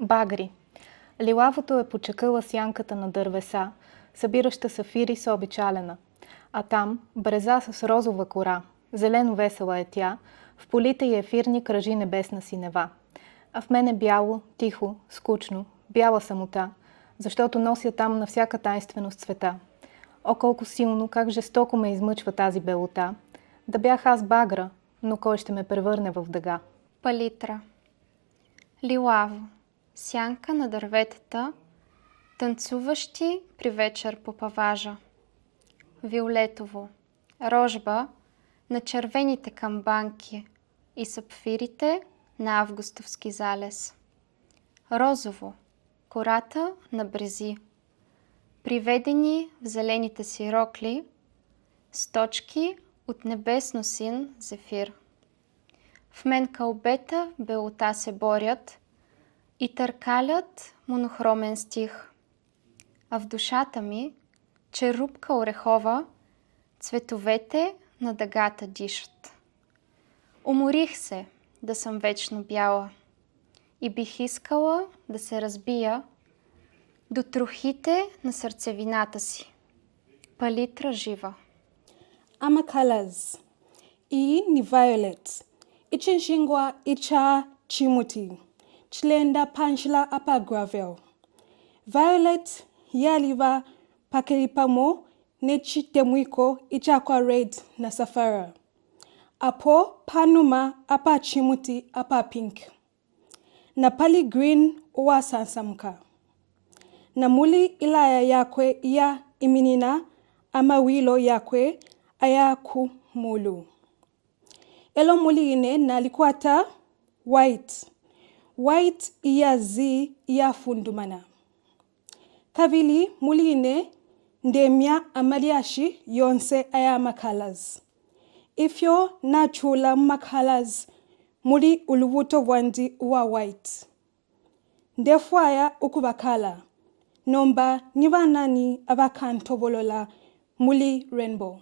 Багри. Лилавото е почекъла сянката на дървеса, събираща сафири с обичалена. А там бреза с розова кора, зелено весела е тя, в полите и ефирни кръжи небесна синева. А в мене бяло, тихо, скучно, бяла самота, защото нося там на всяка тайнственост света. О, колко силно, как жестоко ме измъчва тази белота. Да бях аз багра, но кой ще ме превърне в дъга? Палитра. Лилаво. Сянка на дърветата, танцуващи при вечер по паважа. Виолетово. Рожба на червените камбанки и сапфирите на августовски залез. Розово. Кората на брези. Приведени в зелените си рокли, с точки от небесно син зефир. В мен кълбета белота се борят и търкалят монохромен стих, а в душата ми, черупка орехова, цветовете на дъгата дишат. Уморих се да съм вечно бяла и бих искала да се разбия до трохите на сърцевината си. Палитра жива. Amakalas. I ni violet. Ichinshingwa icha chimuti. Chlenda panchla apa gravel. Violet yaliva pakelipamo nechi temuiko ichakwa red na safara. Apo panuma apa chimuti apa pink. Napali green uwa sansamka. Namuli ilaya yakwe ya iminina ama wilo yakwe ayaku mulu. Elo muli ine nalikwata white. White iya zi iya fundumana. Kavili muli ine ndemia amaliashi yonse aya makalas. Ifyo nachula makalas muli uluvuto wandi wa white. Ndefwaya ukubakala. Nomba nivanani avakantobolola muli rainbow.